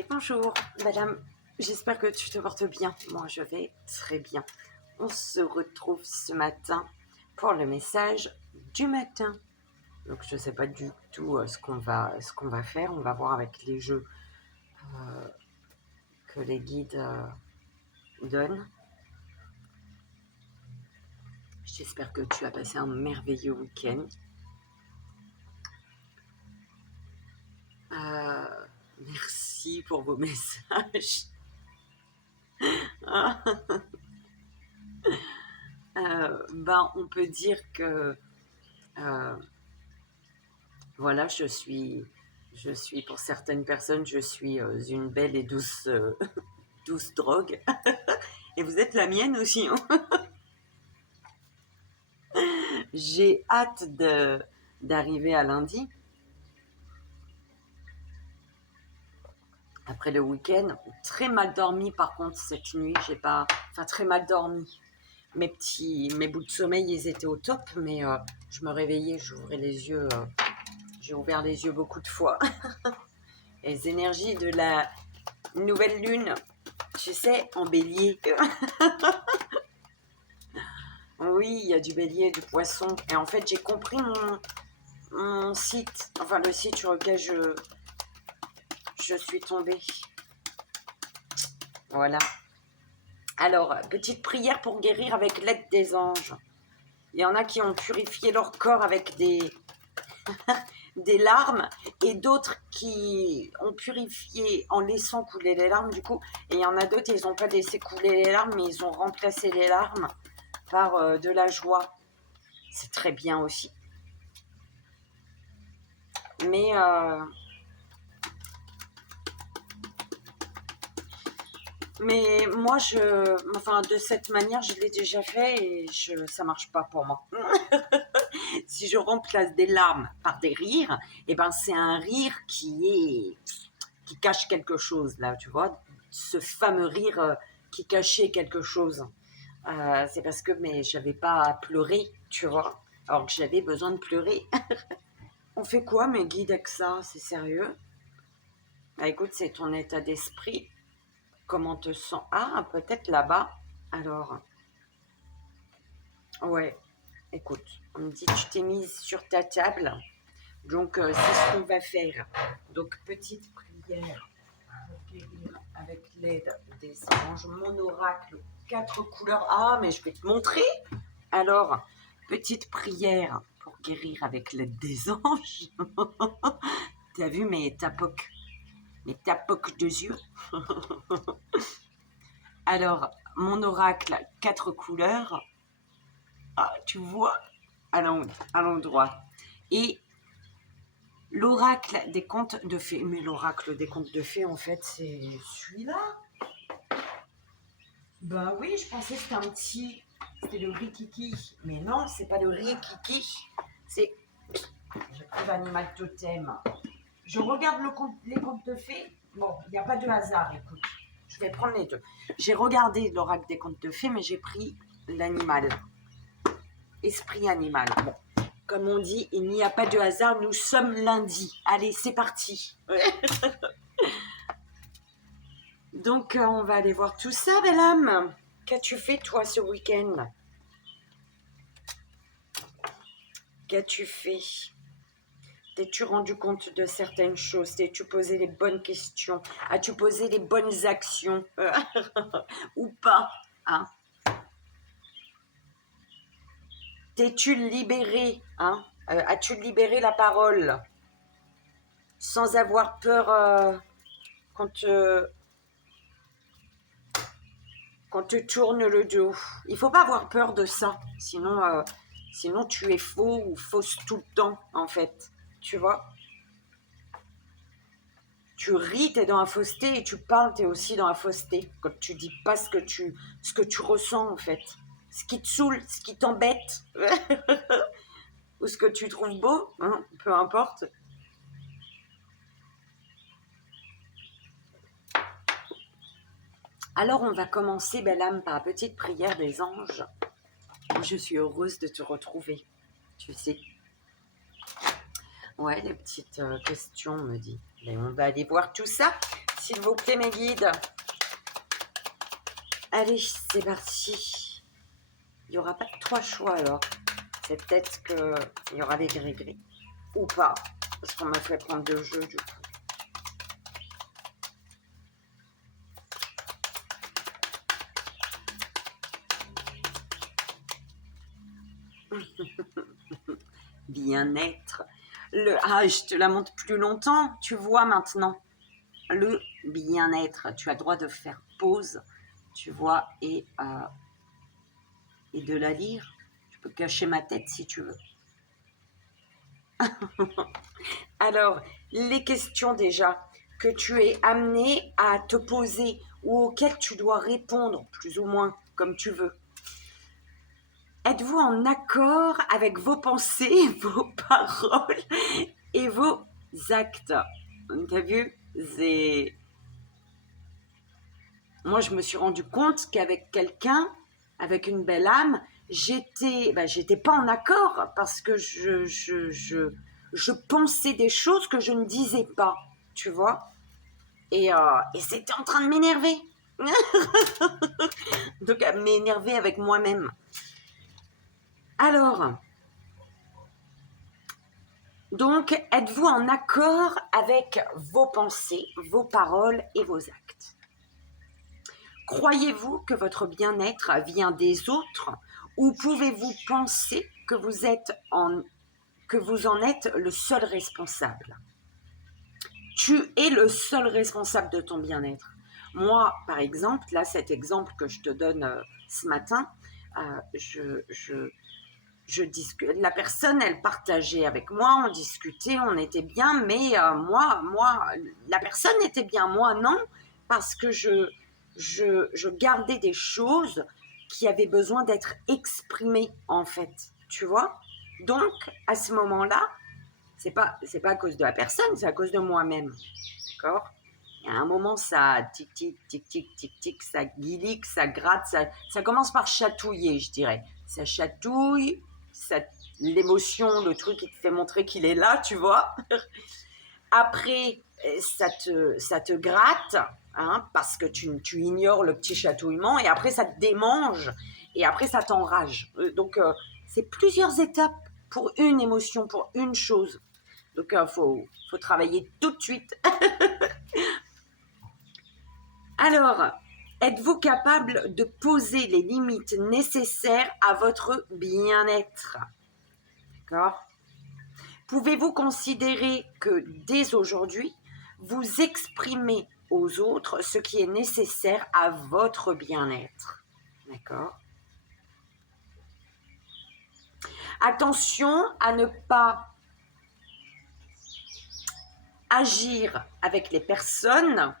Et bonjour, madame. J'espère que tu te portes bien. Moi, je vais très bien. On se retrouve ce matin pour le message du matin. Donc, je ne sais pas du tout ce qu'on va faire. On va voir avec les jeux que les guides donnent. J'espère que tu as passé un merveilleux week-end. Merci pour vos messages. On peut dire que voilà, je suis pour certaines personnes, je suis une belle et douce, douce drogue. Et vous êtes la mienne aussi, hein. J'ai hâte d'arriver à lundi. Après le week-end, très mal dormi par contre cette nuit, très mal dormi. Mes bouts de sommeil, ils étaient au top, mais je me réveillais, j'ouvrais les yeux, j'ai ouvert les yeux beaucoup de fois. Les énergies de la nouvelle lune, tu sais, en bélier. Oui, il y a du bélier, du poisson. Et en fait, j'ai compris mon site, enfin le site sur lequel je suis tombée. Voilà. Alors, petite prière pour guérir avec l'aide des anges. Il y en a qui ont purifié leur corps avec des larmes et d'autres qui ont purifié en laissant couler les larmes du coup. Et il y en a d'autres, ils n'ont pas laissé couler les larmes, mais ils ont remplacé les larmes par de la joie. C'est très bien aussi. Mais moi, de cette manière, je l'ai déjà fait et ça marche pas pour moi. Si je remplace des larmes par des rires, et ben c'est un rire qui cache quelque chose là, tu vois, ce fameux rire qui cachait quelque chose. C'est parce que j'avais pas pleuré, tu vois, alors que j'avais besoin de pleurer. On fait quoi, mes guides, avec ça? C'est sérieux? Bah, écoute, c'est ton état d'esprit. Comment te sens? Ah, peut-être là-bas. Alors, ouais, écoute, on me dit que tu t'es mise sur ta table. Donc, c'est ce qu'on va faire. Donc, petite prière pour guérir avec l'aide des anges. Mon oracle, 4 couleurs. Ah, mais je vais te montrer. Alors, petite prière pour guérir avec l'aide des anges. T'as vu mes tapocs de yeux? Alors, mon oracle, 4 couleurs. Ah, tu vois, à l'endroit. Et l'oracle des contes de fées. Mais l'oracle des contes de fées, en fait, c'est celui-là. Ben oui, je pensais que c'était un petit... C'était le rikiki. Mais non, c'est pas le rikiki. C'est... J'ai pris l'animal totem. Je regarde les contes de fées. Bon, il n'y a pas de hasard, écoute. Je vais prendre les deux. J'ai regardé l'oracle des contes de fées, mais j'ai pris l'animal. Esprit animal. Bon. Comme on dit, il n'y a pas de hasard, nous sommes lundi. Allez, c'est parti. Donc, on va aller voir tout ça, belle âme. Qu'as-tu fait, toi, ce week-end? Qu'as-tu fait? T'es-tu rendu compte de certaines choses? T'es-tu posé les bonnes questions? As-tu posé les bonnes actions? Ou pas, hein? T'es-tu libéré, hein? As-tu libéré la parole sans avoir peur qu'on te tourne le dos? Il faut pas avoir peur de ça, sinon tu es faux ou fausse tout le temps, en fait. Tu vois? Tu ris, t'es dans la fausseté, et tu parles, t'es aussi dans la fausseté. Quand tu dis pas ce que tu ressens, en fait. Ce qui te saoule, ce qui t'embête, ou ce que tu trouves beau, hein, peu importe. Alors, on va commencer, belle âme, par la petite prière des anges. Je suis heureuse de te retrouver, tu sais. Ouais, les petites questions, me dit. Mais on va aller voir tout ça. S'il vous plaît, mes guides. Allez, c'est parti. Il n'y aura pas de 3 choix alors. C'est peut-être qu'il y aura des gris-gris. Ou pas. Parce qu'on m'a fait prendre 2 jeux du coup. Bien-être. Ah, je te la montre plus longtemps. Tu vois maintenant. Le bien-être. Tu as le droit de faire pause. Tu vois. Et de la lire. Je peux cacher ma tête si tu veux. Alors, les questions déjà que tu es amené à te poser ou auxquelles tu dois répondre plus ou moins comme tu veux. Êtes-vous en accord avec vos pensées, vos paroles et vos actes? T'as vu? Moi, je me suis rendu compte qu'avec quelqu'un, avec une belle âme, j'étais pas en accord parce que je pensais des choses que je ne disais pas, tu vois. Et c'était en train de m'énerver. Donc, m'énerver avec moi-même. Alors, donc, êtes-vous en accord avec vos pensées, vos paroles et vos actes? Croyez-vous que votre bien-être vient des autres ou pouvez-vous penser que vous en êtes le seul responsable? Tu es le seul responsable de ton bien-être. Moi, par exemple, là, cet exemple que je te donne ce matin, la personne, elle partageait avec moi, on discutait, on était bien, mais moi, la personne était bien, moi non, parce que je gardais des choses qui avaient besoin d'être exprimées, en fait, tu vois. Donc, à ce moment-là, c'est pas à cause de la personne, c'est à cause de moi-même, d'accord. Il y a un moment, ça tic-tic, tic-tic, tic-tic, ça guilique, ça gratte, ça commence par chatouiller, je dirais. Ça chatouille, l'émotion, le truc qui te fait montrer qu'il est là, tu vois. Après, ça te gratte, hein, parce que tu ignores le petit chatouillement, et après, ça te démange, et après, ça t'enrage. Donc, c'est plusieurs étapes pour une émotion, pour une chose. Donc, faut travailler tout de suite. Alors, êtes-vous capable de poser les limites nécessaires à votre bien-être? D'accord? Pouvez-vous considérer que dès aujourd'hui, vous exprimez aux autres ce qui est nécessaire à votre bien-être? D'accord? Attention à ne pas agir avec les personnes.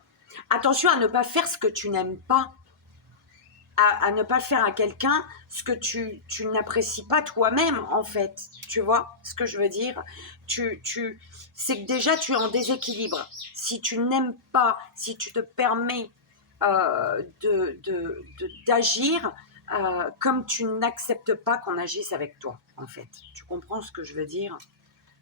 Attention à ne pas faire ce que tu n'aimes pas. À ne pas faire à quelqu'un ce que tu n'apprécies pas toi-même, en fait. Tu vois ce que je veux dire? C'est que déjà, tu es en déséquilibre. Si tu n'aimes pas, si tu te permets d'agir comme tu n'acceptes pas qu'on agisse avec toi, en fait. Tu comprends ce que je veux dire?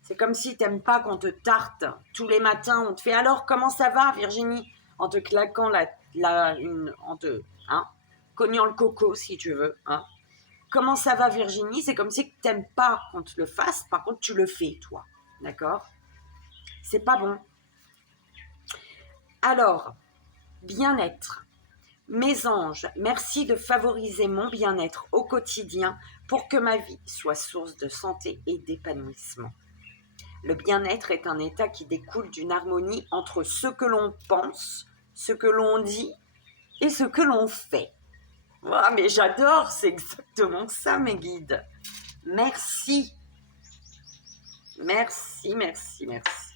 C'est comme si tu n'aimes pas qu'on te tarte tous les matins. On te fait « Alors, comment ça va, Virginie ?» En te claquant en te... Hein, cognant le coco, si tu veux. Hein. Comment ça va, Virginie? C'est comme si tu n'aimes pas qu'on te le fasse, par contre, tu le fais, toi. D'accord? C'est pas bon. Alors, bien-être. Mes anges, merci de favoriser mon bien-être au quotidien pour que ma vie soit source de santé et d'épanouissement. Le bien-être est un état qui découle d'une harmonie entre ce que l'on pense, ce que l'on dit et ce que l'on fait. Ah, mais j'adore, c'est exactement ça, mes guides. Merci. Merci, merci, merci.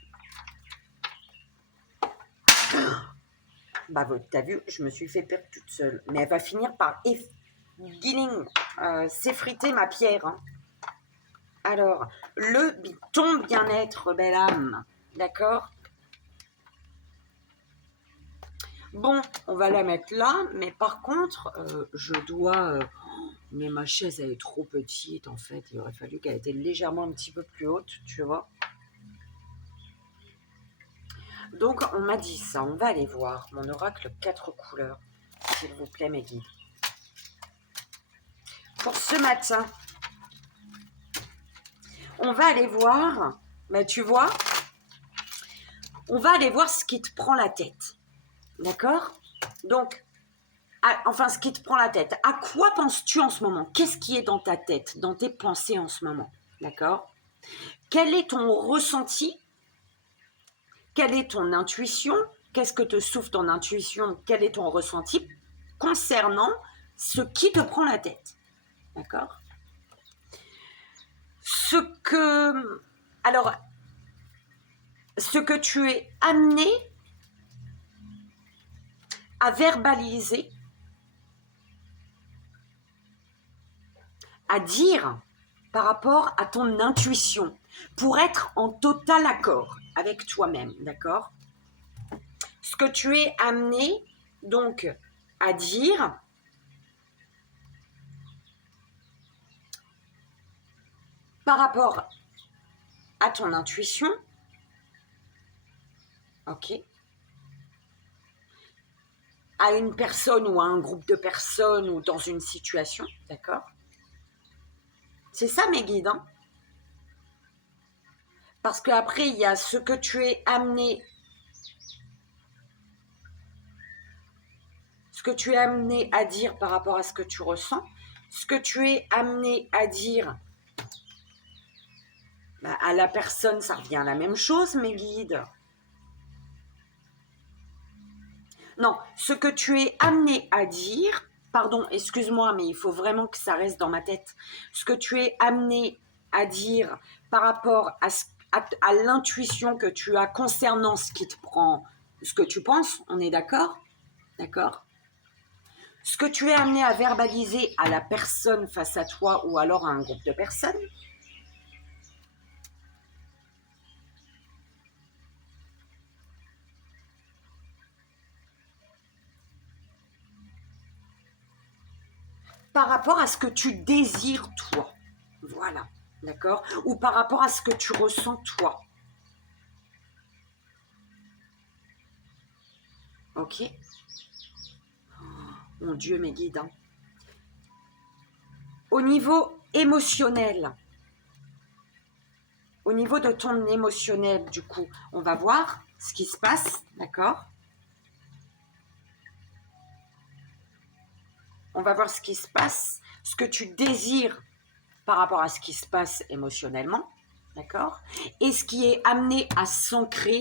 Bah, t'as vu, je me suis fait perdre toute seule. Mais elle va finir par s'effriter, ma pierre. Hein. Alors, ton bien-être, belle âme. D'accord? Bon, on va la mettre là, mais par contre, je dois... mais ma chaise, elle est trop petite, en fait. Il aurait fallu qu'elle était légèrement un petit peu plus haute, tu vois. Donc, on m'a dit ça. On va aller voir mon oracle 4 couleurs. S'il vous plaît, mes guides. Pour ce matin, on va aller voir, mais tu vois, on va aller voir ce qui te prend la tête. D'accord? Donc, enfin, ce qui te prend la tête. À quoi penses-tu en ce moment? Qu'est-ce qui est dans ta tête, dans tes pensées en ce moment? D'accord? Quel est ton ressenti? Quelle est ton intuition? Qu'est-ce que te souffle ton intuition? Quel est ton ressenti concernant ce qui te prend la tête? D'accord? Alors, ce que tu es amené à verbaliser, à dire par rapport à ton intuition, pour être en total accord avec toi-même, d'accord? Ce que tu es amené donc à dire par rapport à ton intuition, ok, à une personne ou à un groupe de personnes ou dans une situation, d'accord? C'est ça mes guides, hein? Parce qu'après, il y a ce que tu es amené, à dire par rapport à ce que tu ressens, ce que tu es amené à dire à la personne, ça revient à la même chose, mes guides. Non, ce que tu es amené à dire, pardon, excuse-moi, mais il faut vraiment que ça reste dans ma tête. Ce que tu es amené à dire par rapport à l'intuition que tu as concernant ce qui te prend, ce que tu penses, on est d'accord? D'accord? Ce que tu es amené à verbaliser à la personne face à toi ou alors à un groupe de personnes, par rapport à ce que tu désires toi. Voilà, d'accord? Ou par rapport à ce que tu ressens toi. Ok? Oh, mon Dieu, mes guides. Hein. Au niveau émotionnel, au niveau de ton émotionnel, du coup, on va voir ce qui se passe, d'accord? On va voir ce qui se passe, ce que tu désires par rapport à ce qui se passe émotionnellement, d'accord? Et ce qui est amené à s'ancrer,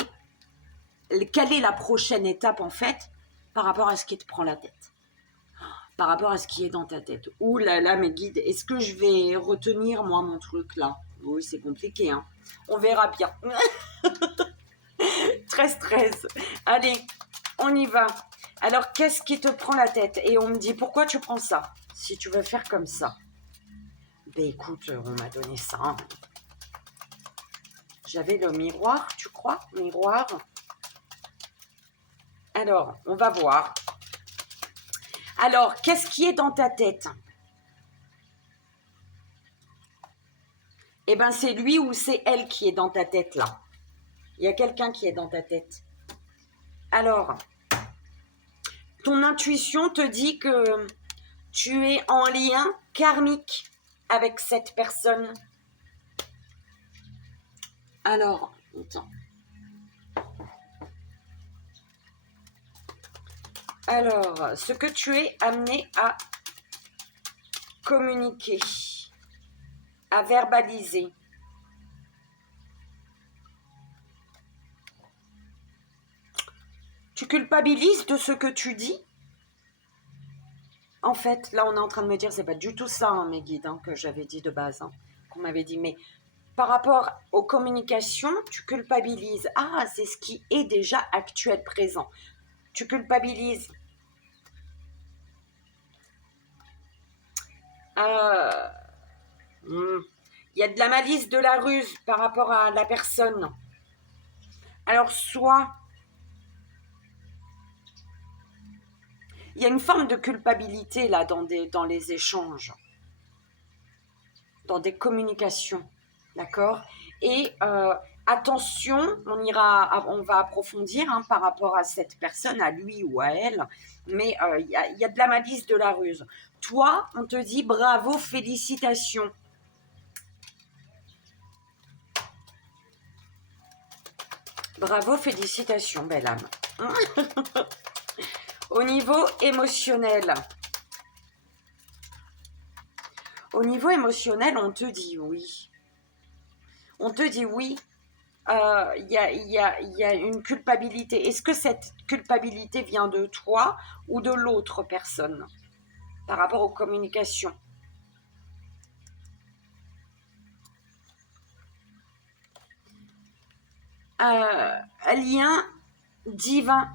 quelle est la prochaine étape en fait par rapport à ce qui te prend la tête, par rapport à ce qui est dans ta tête. Ouh là là, mes guides, est-ce que je vais retenir moi mon truc là? Oui, c'est compliqué, hein. On verra bien. 13-13. Allez, on y va. Alors, qu'est-ce qui te prend la tête? Et on me dit, pourquoi tu prends ça? Si tu veux faire comme ça. Ben écoute, on m'a donné ça. Hein. J'avais le miroir, tu crois? Miroir. Alors, on va voir. Alors, qu'est-ce qui est dans ta tête? Eh bien, c'est lui ou c'est elle qui est dans ta tête, là. Il y a quelqu'un qui est dans ta tête. Alors, ton intuition te dit que tu es en lien karmique avec cette personne. Alors, attends. Alors, ce que tu es amené à communiquer, à verbaliser. Tu culpabilises de ce que tu dis? En fait, là, on est en train de me dire, c'est pas du tout ça, hein, mes guides, hein, que j'avais dit de base, hein, qu'on m'avait dit. Mais par rapport aux communications, tu culpabilises. Ah, c'est ce qui est déjà actuel, présent. Tu culpabilises. Il y a de la malice, de la ruse par rapport à la personne. Alors, soit il y a une forme de culpabilité là dans les échanges, dans des communications, d'accord? Et Attention, on va approfondir hein, par rapport à cette personne, à lui ou à elle, mais il y a de la malice, de la ruse. Toi, on te dit bravo, félicitations. Bravo, félicitations, belle âme. Au niveau émotionnel, on te dit oui. On te dit oui. Il y a une culpabilité. Est-ce que cette culpabilité vient de toi ou de l'autre personne par rapport aux communications? Un lien divin.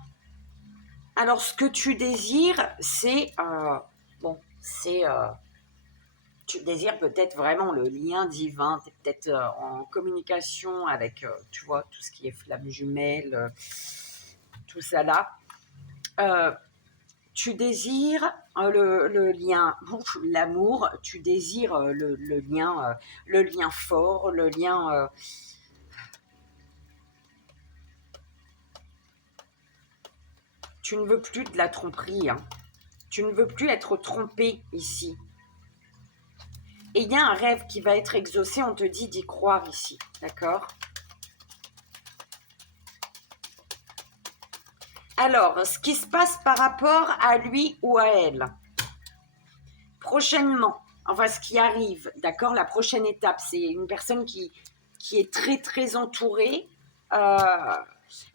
Alors, ce que tu désires, c'est... tu désires peut-être vraiment le lien divin, tu es peut-être en communication avec, tu vois, tout ce qui est flamme jumelle, tout ça là. Tu désires le lien, l'amour, tu désires le lien fort, le lien... tu ne veux plus de la tromperie, hein. Tu ne veux plus être trompé ici. Et il y a un rêve qui va être exaucé, on te dit d'y croire ici, d'accord? Alors, ce qui se passe par rapport à lui ou à elle, prochainement, enfin ce qui arrive, d'accord? La prochaine étape, c'est une personne qui est très très entourée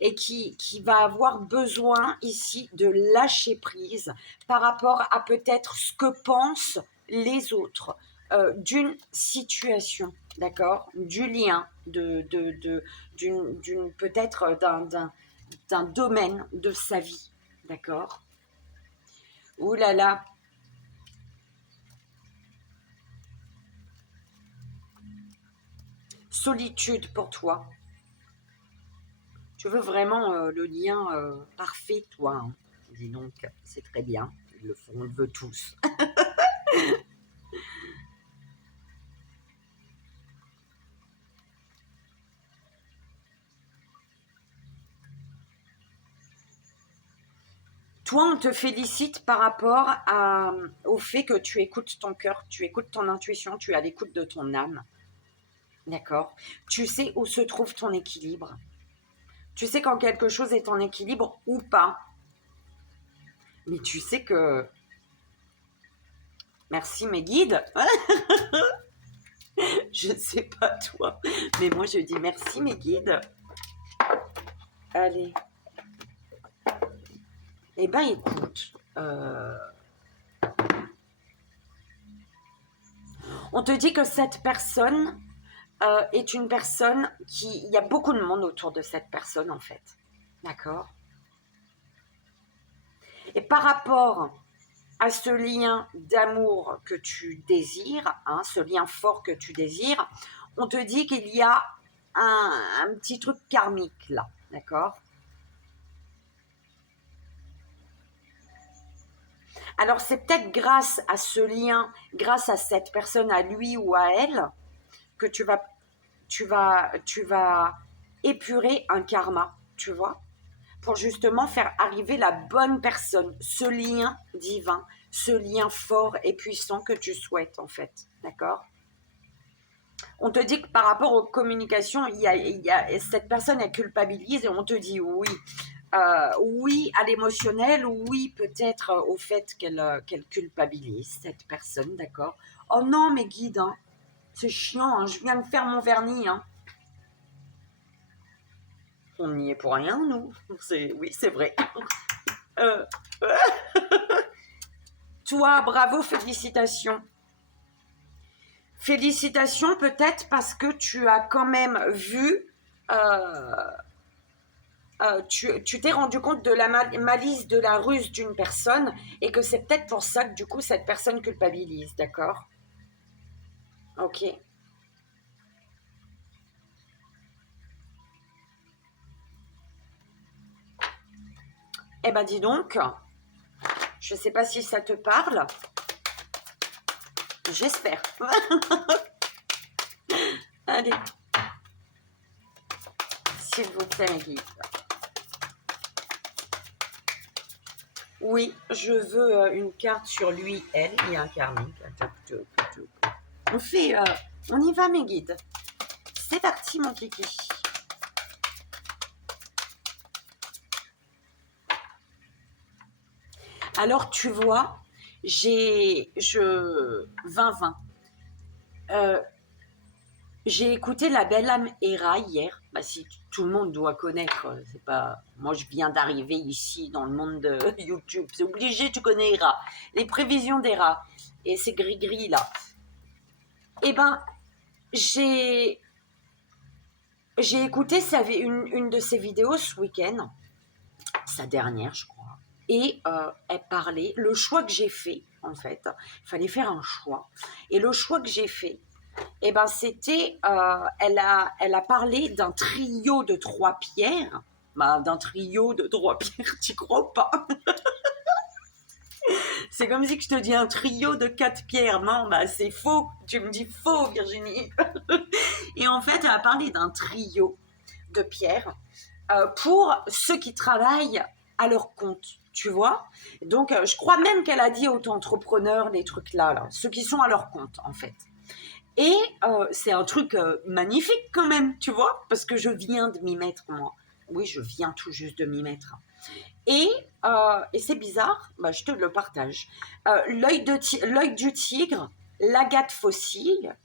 et qui va avoir besoin ici de lâcher prise par rapport à peut-être ce que pensent les autres d'une situation, d'accord? Du lien, peut-être d'un domaine de sa vie, d'accord? Ouh là là, solitude pour toi. Tu veux vraiment le lien parfait, toi, hein. Dis donc, c'est très bien. Ils le font, on le veut tous. Toi, on te félicite par rapport au fait que tu écoutes ton cœur, tu écoutes ton intuition, tu es à l'écoute de ton âme. D'accord? Tu sais où se trouve ton équilibre. Tu sais quand quelque chose est en équilibre ou pas. Mais tu sais que... Merci mes guides. Je ne sais pas toi, mais moi je dis merci mes guides. Allez. Eh ben écoute, on te dit que cette personne est une personne qui... Il y a beaucoup de monde autour de cette personne en fait. D'accord? Et par rapport à ce lien d'amour que tu désires, hein, ce lien fort que tu désires, on te dit qu'il y a un petit truc karmique là. D'accord? Alors c'est peut-être grâce à ce lien, grâce à cette personne, à lui ou à elle, que tu vas épurer un karma, tu vois, pour justement faire arriver la bonne personne, ce lien divin, ce lien fort et puissant que tu souhaites en fait, d'accord? On te dit que par rapport aux communications, cette personne elle culpabilise et on te dit oui. Oui à l'émotionnel, oui peut-être au fait qu'elle culpabilise cette personne, d'accord? Oh non, mes guides, hein, c'est chiant, hein, je viens de faire mon vernis. Hein. On n'y est pour rien, nous. Oui, c'est vrai. Euh, Toi, bravo, félicitations. Félicitations peut-être parce que tu as quand même vu... tu t'es rendu compte de la malice, de la ruse d'une personne et que c'est peut-être pour ça que du coup cette personne culpabilise, d'accord? Ok. Eh ben dis donc, je sais pas si ça te parle, j'espère. Allez. s'il vous plaît, mes guides. Oui, je veux une carte sur lui, elle, et un karmique. On y va, mes guides. C'est parti, mon kiki. Alors, tu vois, 20-20. J'ai écouté la belle âme Hera hier. Bah, si tout le monde doit connaître, c'est pas. Moi, je viens d'arriver ici dans le monde de YouTube. C'est obligé, tu connais Hera. Les prévisions d'Hera. Et c'est gris-gris là. Eh ben, j'ai écouté une de ses vidéos ce week-end, sa dernière, je crois. Et elle parlait, le choix que j'ai fait, en fait, il fallait faire un choix. Et le choix que j'ai fait, eh ben, c'était, elle a parlé d'un trio de 3 pierres. Ben, d'un trio de 3 pierres, tu crois pas? C'est comme si je te dis un trio de 4 pierres. Non, bah c'est faux. Tu me dis faux, Virginie. Et en fait, elle a parlé d'un trio de pierres pour ceux qui travaillent à leur compte, tu vois. Donc, je crois même qu'elle a dit auto-entrepreneurs, des trucs là, ceux qui sont à leur compte, en fait. Et c'est un truc magnifique quand même, tu vois, parce que je viens de m'y mettre, moi. Oui, je viens tout juste de m'y mettre. Et c'est bizarre, bah, je te le partage. L'œil du tigre, l'agate fossile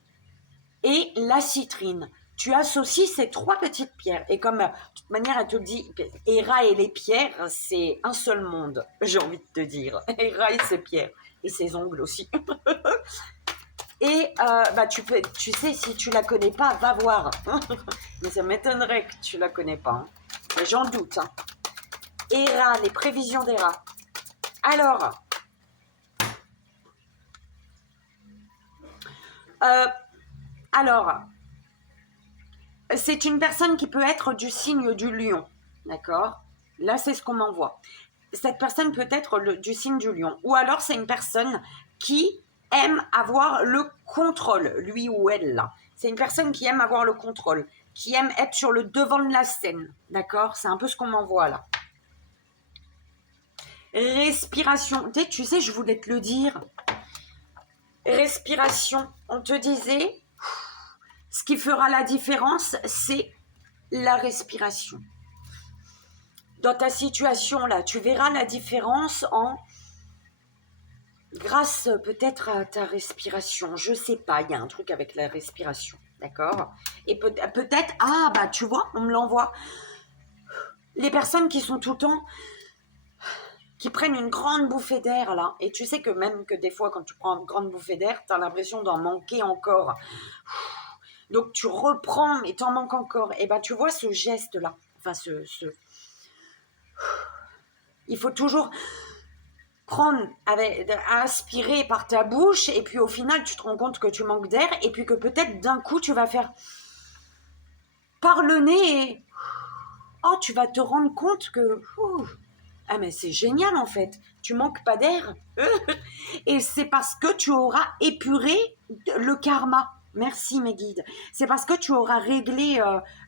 et la citrine. Tu associes ces 3 petites pierres. Et comme, de toute manière, elle te dit, Hera et les pierres, c'est un seul monde, j'ai envie de te dire. Hera et ses pierres. Et ses ongles aussi. Et bah, tu sais, si tu la connais pas, va voir. Mais ça m'étonnerait que tu la connais pas. Hein. Mais j'en doute. Hein. Hera, les prévisions d'Hera. Alors, c'est une personne qui peut être du signe du lion, d'accord? Là, c'est ce qu'on m'envoie. Cette personne peut être du signe du lion. Ou alors, c'est une personne qui aime avoir le contrôle, lui ou elle, là. C'est une personne qui aime avoir le contrôle, qui aime être sur le devant de la scène, d'accord? C'est un peu ce qu'on m'envoie, là. Respiration. Tu sais, je voulais te le dire. Respiration. On te disait, ce qui fera la différence, c'est la respiration. Dans ta situation, là, tu verras la différence grâce peut-être à ta respiration. Je sais pas, il y a un truc avec la respiration, d'accord? Et peut-être, ah, bah, tu vois, on me l'envoie. Les personnes qui sont tout le temps... qui prennent une grande bouffée d'air, là. Et tu sais que même que des fois, quand tu prends une grande bouffée d'air, tu as l'impression d'en manquer encore. Donc, tu reprends, mais t'en manques encore. Et ben, tu vois ce geste-là. Enfin, il faut toujours prendre, aspirer par ta bouche. Et puis, au final, tu te rends compte que tu manques d'air. Et puis que peut-être, d'un coup, tu vas faire par le nez. Et oh, tu vas te rendre compte que... ah mais c'est génial en fait, tu manques pas d'air. Et c'est parce que tu auras épuré le karma. Merci mes guides. C'est parce que tu auras réglé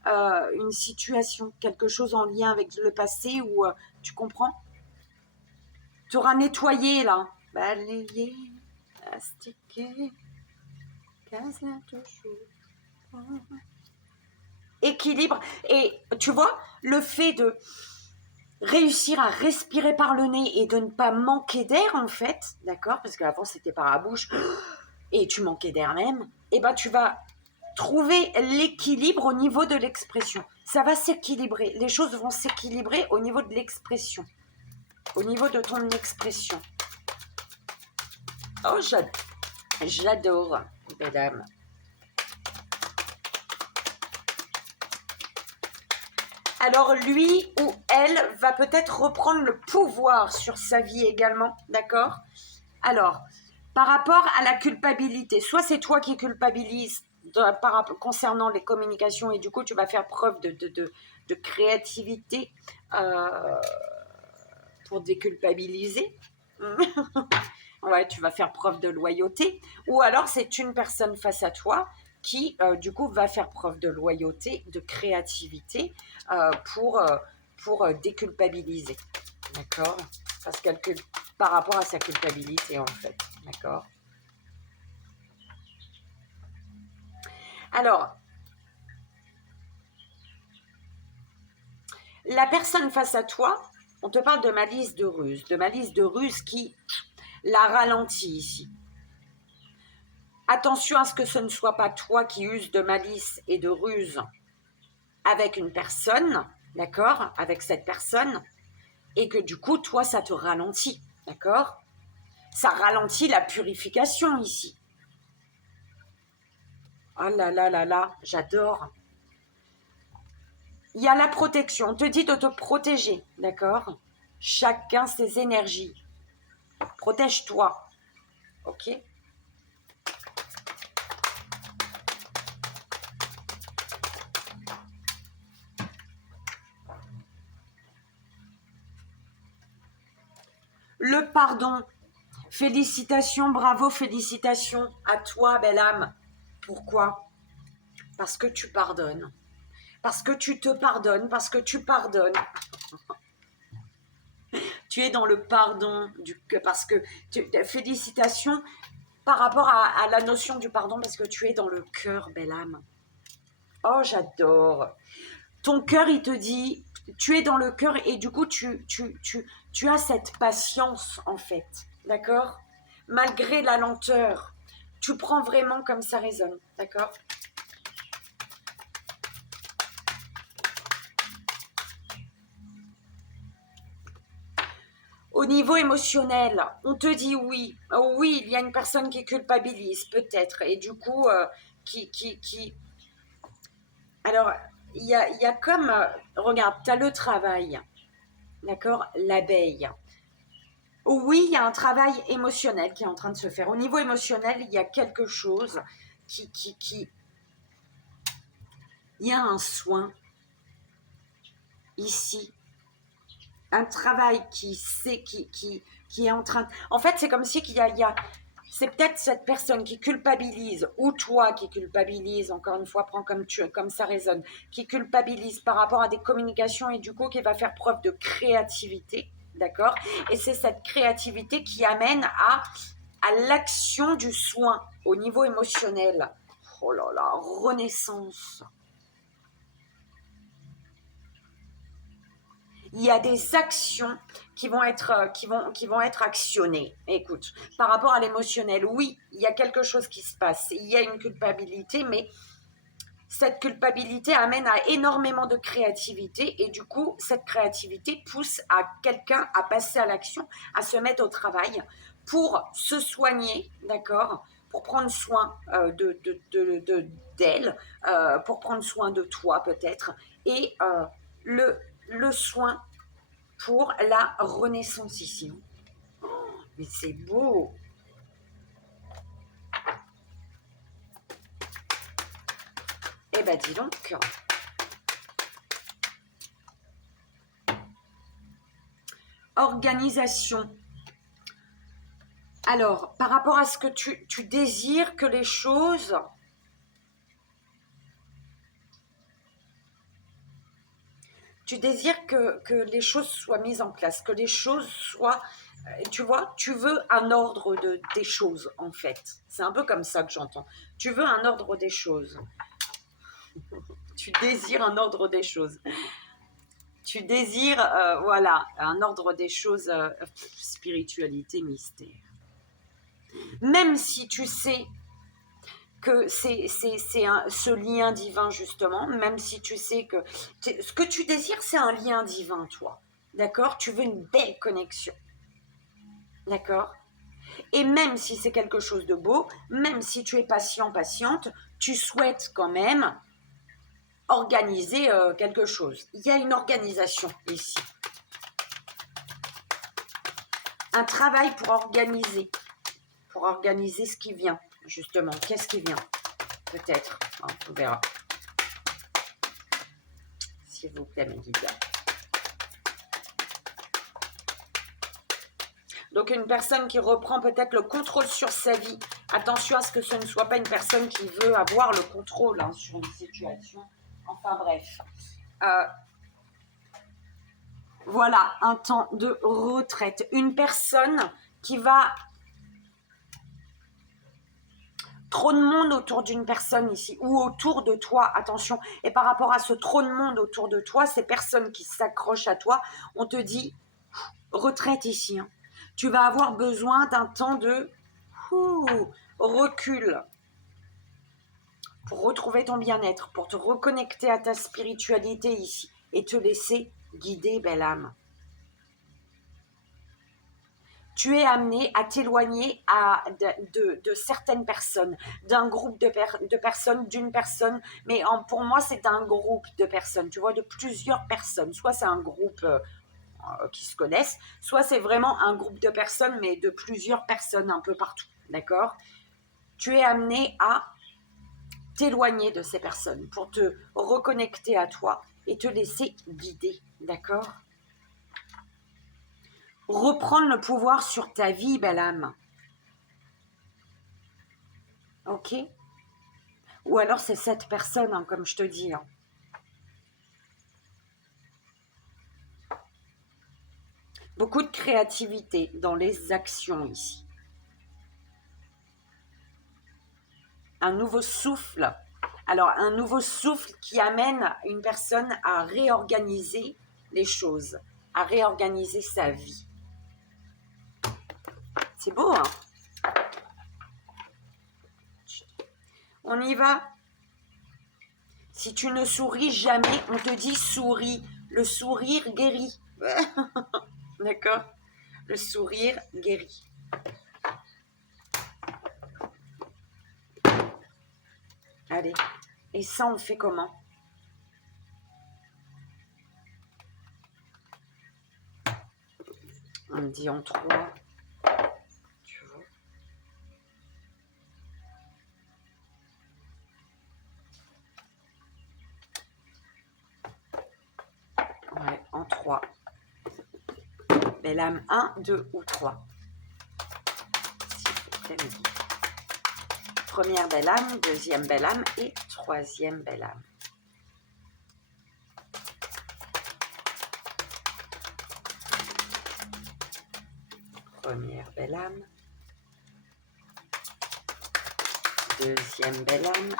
une situation, quelque chose en lien avec le passé ou tu comprends? Tu auras nettoyé là. Balayer, astiquer, caser toujours. Équilibre. Et tu vois, le fait de réussir à respirer par le nez et de ne pas manquer d'air en fait, d'accord, parce qu'avant c'était par la bouche et tu manquais d'air même, et ben tu vas trouver l'équilibre au niveau de l'expression. Ça va s'équilibrer, les choses vont s'équilibrer au niveau de l'expression, au niveau de ton expression. Oh, j'adore, mesdames. Alors lui ou elle va peut-être reprendre le pouvoir sur sa vie également, d'accord? Alors, par rapport à la culpabilité, soit c'est toi qui culpabilises concernant les communications et du coup tu vas faire preuve de créativité pour déculpabiliser. Ouais, tu vas faire preuve de loyauté. Ou alors c'est une personne face à toi qui, du coup, va faire preuve de loyauté, de créativité pour déculpabiliser. D'accord? Parce qu'elle par rapport à sa culpabilité, en fait. D'accord? Alors, la personne face à toi, on te parle de malice de ruse qui la ralentit ici. Attention à ce que ce ne soit pas toi qui uses de malice et de ruse avec une personne, d'accord, avec cette personne, et que du coup, toi, ça te ralentit, d'accord? Ça ralentit la purification ici. Oh là là là là, j'adore. Il y a la protection, on te dit de te protéger, d'accord? Chacun ses énergies. Protège-toi, ok? Le pardon. Félicitations, bravo, félicitations à toi, belle âme. Pourquoi? Parce que tu pardonnes. Parce que tu te pardonnes, parce que tu pardonnes. Tu es dans le pardon, parce que félicitations par rapport à la notion du pardon, parce que tu es dans le cœur, belle âme. Oh, j'adore. Ton cœur, il te dit, tu es dans le cœur et du coup, tu as cette patience, en fait. D'accord? Malgré la lenteur, tu prends vraiment comme ça résonne. D'accord? Au niveau émotionnel, on te dit oui. Oui, il y a une personne qui culpabilise, peut-être. Et du coup, qui... Alors, il y a comme... regarde, tu as le travail. D'accord? L'abeille. Oui, il y a un travail émotionnel qui est en train de se faire. Au niveau émotionnel, il y a quelque chose qui... Il y a un soin ici. Un travail qui est en train... En fait, c'est comme si il y a c'est peut-être cette personne qui culpabilise, ou toi qui culpabilise, encore une fois, prends comme ça résonne, qui culpabilise par rapport à des communications et du coup qui va faire preuve de créativité, d'accord? Et c'est cette créativité qui amène à l'action du soin au niveau émotionnel. Oh là là, renaissance. Il y a des actions qui vont être actionnées. Écoute, par rapport à l'émotionnel, oui, il y a quelque chose qui se passe. Il y a une culpabilité, mais cette culpabilité amène à énormément de créativité et du coup, cette créativité pousse à quelqu'un à passer à l'action, à se mettre au travail pour se soigner, d'accord, pour prendre soin d'elle, pour prendre soin de toi peut-être, et le soin pour la renaissance ici. Mais c'est beau. Eh ben dis donc. Organisation. Alors, par rapport à ce que tu désires que les choses... Tu désires que les choses soient mises en place, que les choses soient... Tu vois, tu veux un ordre des choses, en fait. C'est un peu comme ça que j'entends. Tu veux un ordre des choses. Tu désires un ordre des choses. Tu désires, voilà, un ordre des choses, spiritualité, mystère. Même si tu sais que c'est ce lien divin, justement, même si tu sais que ce que tu désires, c'est un lien divin, toi. D'accord? Tu veux une belle connexion. D'accord? Et même si c'est quelque chose de beau, même si tu es patient, patiente, tu souhaites quand même organiser quelque chose. Il y a une organisation ici. Un travail pour organiser ce qui vient, justement. Qu'est-ce qui vient? Peut-être, hein, on verra. S'il vous plaît, mes guides. Donc, une personne qui reprend peut-être le contrôle sur sa vie Attention à ce que ce ne soit pas une personne qui veut avoir le contrôle hein, sur une situation. Enfin bref. Voilà, un temps de retraite. Une personne qui va... Trop de monde autour d'une personne ici, ou autour de toi, attention. Et par rapport à ce trop de monde autour de toi, ces personnes qui s'accrochent à toi, on te dit, retraite ici. Hein. Tu vas avoir besoin d'un temps de recul pour retrouver ton bien-être, pour te reconnecter à ta spiritualité ici et te laisser guider, belle âme. Tu es amené à t'éloigner de certaines personnes, d'un groupe de personnes, d'une personne, mais pour moi c'est un groupe de personnes, tu vois, de plusieurs personnes. Soit c'est un groupe qui se connaissent, soit c'est vraiment un groupe de personnes, mais de plusieurs personnes un peu partout, d'accord? Tu es amené à t'éloigner de ces personnes pour te reconnecter à toi et te laisser guider, d'accord? Reprendre le pouvoir sur ta vie, belle âme. Ok? Ou alors c'est cette personne, hein, comme je te dis. Hein. Beaucoup de créativité dans les actions ici. Un nouveau souffle. Alors, un nouveau souffle qui amène une personne à réorganiser les choses, à réorganiser sa vie. C'est beau, hein? On y va. Si tu ne souris jamais, on te dit souris. Le sourire guérit. D'accord? Le sourire guérit. Allez. Et ça, on fait comment? On me dit en 3. Tu vois? Ouais, en 3. Belle âme, 1, 2 ou 3. Première belle âme, deuxième belle âme et troisième belle âme. Première belle âme. Deuxième belle âme.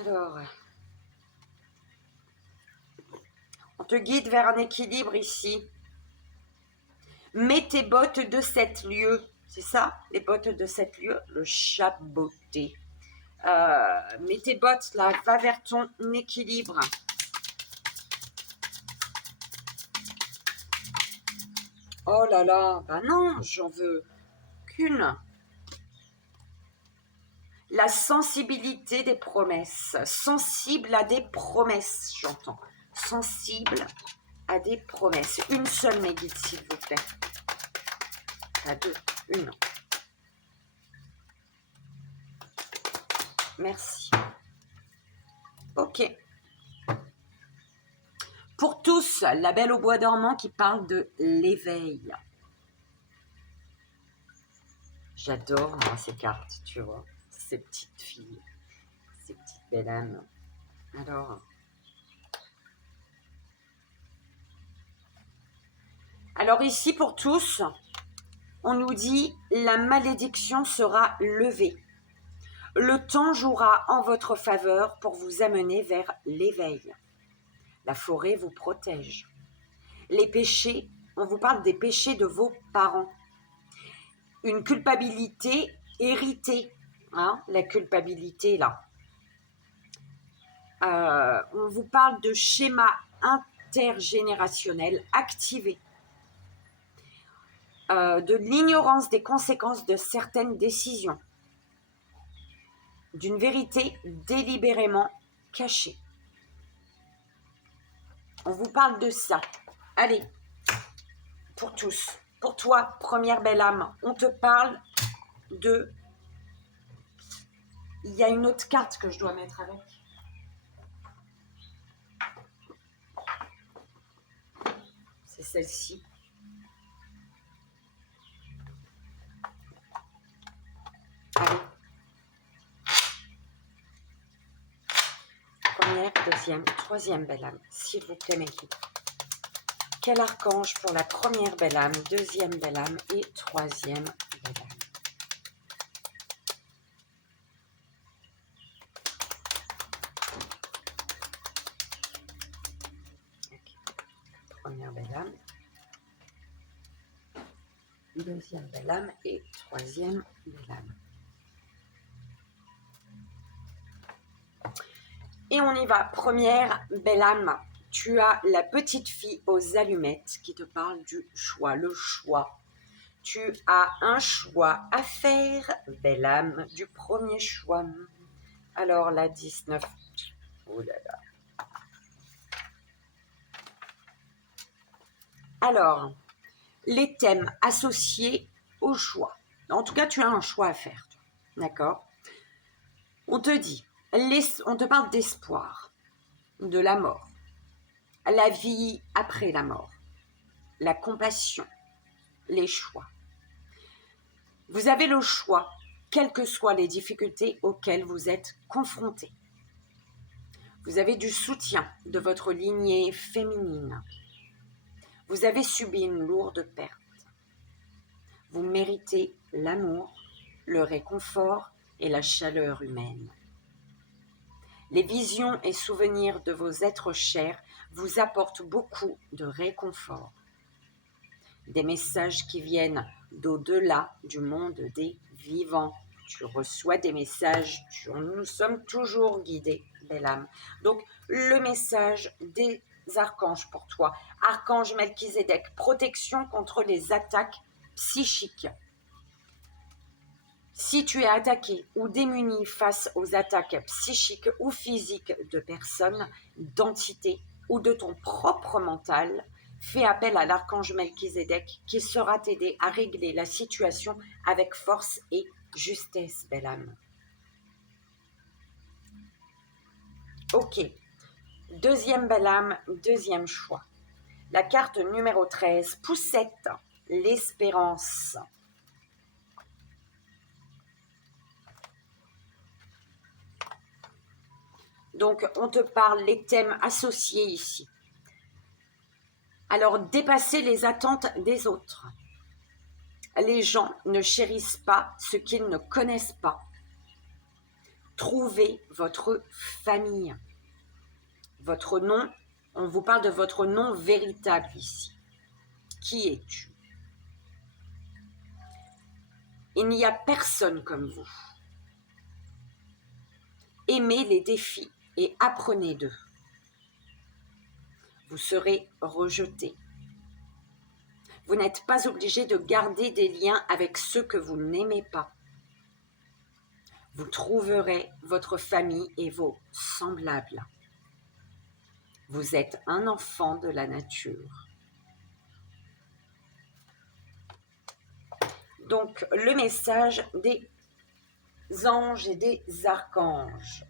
Alors, on te guide vers un équilibre ici. Mets tes bottes de 7 lieux. C'est ça, les bottes de 7 lieux, le chaboté. Mets tes bottes là, va vers ton équilibre. Oh là là, ben non, j'en veux qu'une. La sensibilité des promesses. Sensible à des promesses, j'entends. Sensible à des promesses. Une seule, mes guides, s'il vous plaît. Pas deux, une. Merci. Ok. Pour tous, la belle au bois dormant qui parle de l'éveil. J'adore moi, ces cartes, tu vois. Ces petites filles, ces petites belles âmes. Alors ici, pour tous, on nous dit « La malédiction sera levée. Le temps jouera en votre faveur pour vous amener vers l'éveil. La forêt vous protège. Les péchés, on vous parle des péchés de vos parents. Une culpabilité héritée, hein, la culpabilité là. On vous parle de schéma intergénérationnel activé. De l'ignorance des conséquences de certaines décisions. D'une vérité délibérément cachée. On vous parle de ça. Allez, pour tous, pour toi, première belle âme, on te parle de... Il y a une autre carte que je dois mettre avec. celle-ci. Allez. Première, deuxième, troisième belle âme. S'il vous plaît, mes guides. Quel archange pour la première belle âme, deuxième belle âme et troisième belle âme. Première belle âme, deuxième belle âme et troisième belle âme. Et on y va. Première belle âme, tu as la petite fille aux allumettes qui te parle du choix, le choix. Tu as un choix à faire, belle âme, du premier choix. Alors la 19, oh là là. Alors, les thèmes associés au choix. En tout cas, tu as un choix à faire. D'accord? On te dit, on te parle d'espoir, de la mort, la vie après la mort, la compassion, les choix. Vous avez le choix, quelles que soient les difficultés auxquelles vous êtes confrontés. Vous avez du soutien de votre lignée féminine. Vous avez subi une lourde perte. Vous méritez l'amour, le réconfort et la chaleur humaine. Les visions et souvenirs de vos êtres chers vous apportent beaucoup de réconfort. Des messages qui viennent d'au-delà du monde des vivants. Tu reçois des messages, nous sommes toujours guidés, belle âme. Donc, le message des archanges pour toi. Archange Melchizedek, protection contre les attaques psychiques. Si tu es attaqué ou démuni face aux attaques psychiques ou physiques de personnes, d'entités ou de ton propre mental, fais appel à l'archange Melchizedek qui saura t'aider à régler la situation avec force et justesse, belle âme. Ok. Deuxième belle âme, deuxième choix. La carte numéro 13, Poussette, l'espérance. Donc, on te parle les thèmes associés ici. Alors, dépasser les attentes des autres. Les gens ne chérissent pas ce qu'ils ne connaissent pas. Trouvez votre famille. Votre nom, on vous parle de votre nom véritable ici. Qui es-tu? Il n'y a personne comme vous. Aimez les défis et apprenez d'eux. Vous serez rejeté. Vous n'êtes pas obligé de garder des liens avec ceux que vous n'aimez pas. Vous trouverez votre famille et vos semblables. Vous êtes un enfant de la nature. Donc, le message des anges et des archanges.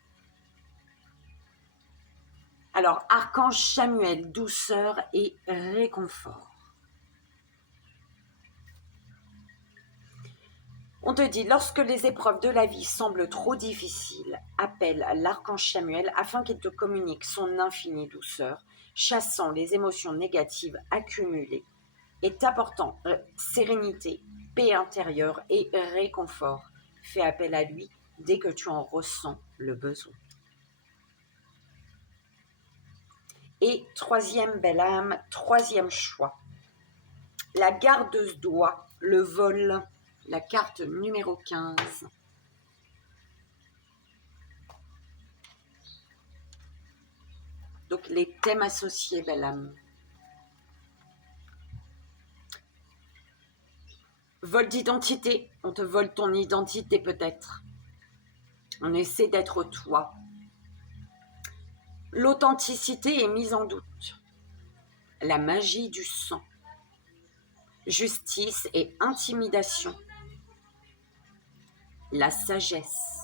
Alors, archange Chamuel, douceur et réconfort. On te dit, lorsque les épreuves de la vie semblent trop difficiles, appelle l'archange Chamuel afin qu'il te communique son infinie douceur, chassant les émotions négatives accumulées et t'apportant sérénité, paix intérieure et réconfort. Fais appel à lui dès que tu en ressens le besoin. Et troisième belle âme, troisième choix. La gardeuse d'oie, le vol, la carte numéro 15. Donc les thèmes associés, belle âme. Vol d'identité, on te vole ton identité peut-être. On essaie d'être toi. L'authenticité est mise en doute. La magie du sang. Justice et intimidation. La sagesse.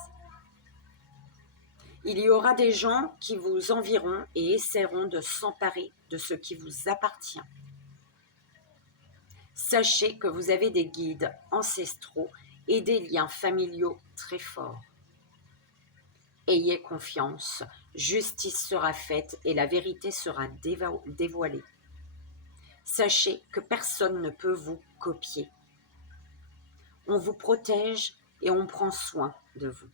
Il y aura des gens qui vous envieront et essaieront de s'emparer de ce qui vous appartient. Sachez que vous avez des guides ancestraux et des liens familiaux très forts. Ayez confiance, justice sera faite et la vérité sera dévoilée. Sachez que personne ne peut vous copier. On vous protège et on prend soin de vous.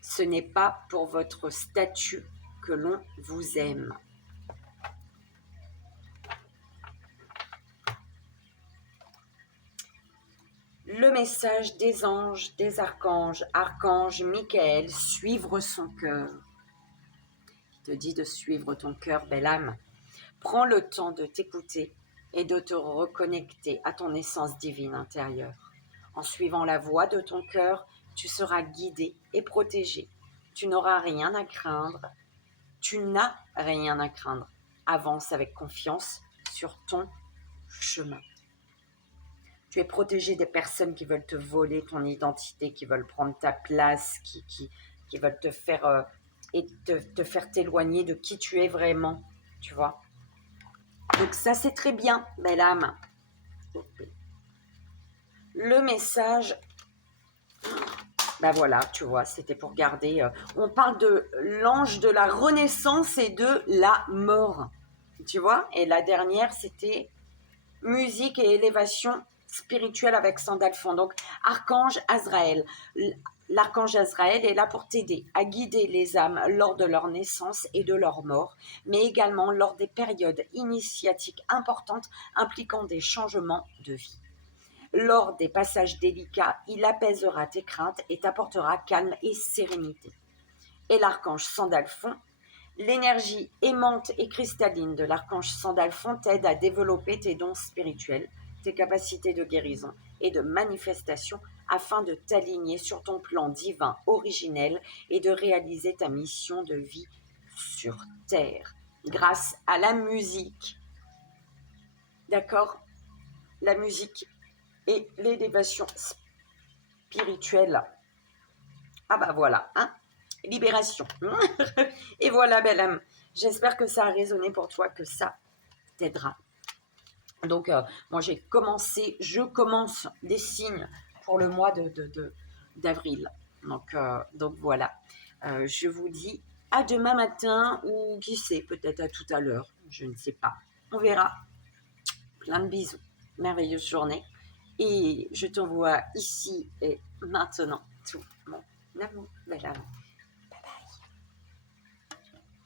Ce n'est pas pour votre statut que l'on vous aime. Le message des anges, des archanges, archange Michael, suivre son cœur. Il te dit de suivre ton cœur, belle âme. Prends le temps de t'écouter et de te reconnecter à ton essence divine intérieure. En suivant la voie de ton cœur, tu seras guidé et protégé. Tu n'auras rien à craindre. Tu n'as rien à craindre. Avance avec confiance sur ton chemin. Tu es protégé des personnes qui veulent te voler ton identité, qui veulent prendre ta place, qui veulent te faire et te faire t'éloigner de qui tu es vraiment, tu vois. Donc ça, c'est très bien, belle âme. Le message, ben voilà, tu vois, c'était pour garder. On parle de l'ange de la renaissance et de la mort, tu vois. Et la dernière, c'était musique et élévation spirituelle avec Sandalphon. Donc, Archange Azraël. L'archange Azraël est là pour t'aider à guider les âmes lors de leur naissance et de leur mort, mais également lors des périodes initiatiques importantes impliquant des changements de vie. Lors des passages délicats, il apaisera tes craintes et t'apportera calme et sérénité. Et l'archange Sandalphon, l'énergie aimante et cristalline de l'archange Sandalphon t'aide à développer tes dons spirituels, tes capacités de guérison et de manifestation afin de t'aligner sur ton plan divin originel et de réaliser ta mission de vie sur Terre grâce à la musique. D'accord? La musique et l'élévation spirituelle. Ah bah voilà, hein? Libération. Et voilà, belle âme. J'espère que ça a résonné pour toi, que ça t'aidera. Donc, moi, je commence les signes pour le mois d'avril. Donc voilà. Je vous dis à demain matin ou qui sait, peut-être à tout à l'heure. Je ne sais pas. On verra. Plein de bisous. Merveilleuse journée. Et je t'envoie ici et maintenant tout mon amour, belle âme.